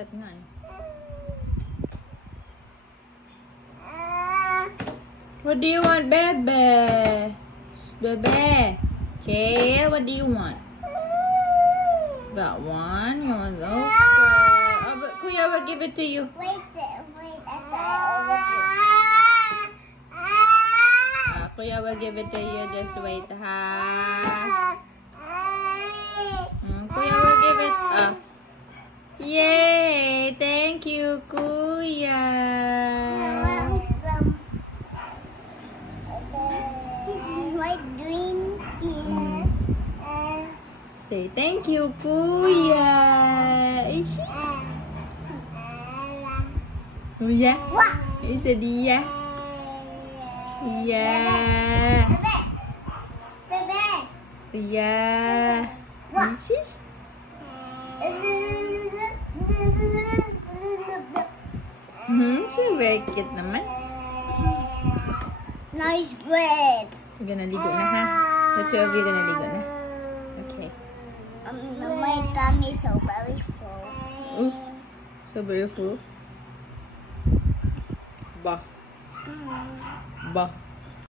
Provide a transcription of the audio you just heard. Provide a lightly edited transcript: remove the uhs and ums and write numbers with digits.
Kalat nga eh. What do you want, Bebe? Bebe. Okay, what do you want? Got one? You want those? Okay. Oh, but Kuya will give it to you. Wait, Kuya will give it to you. Just wait, ha? Kuya will give it up. Yay! Thank you, Kuya. Say thank you, Kuya. Kuya? Isa dia. Iya. Iya. Isis? So very cute naman. Nice bread. We're gonna ligo na, ha? The two of you gonna ligo na. Okay. My tummy is so very full. Oh, so very full. Bah. Bah.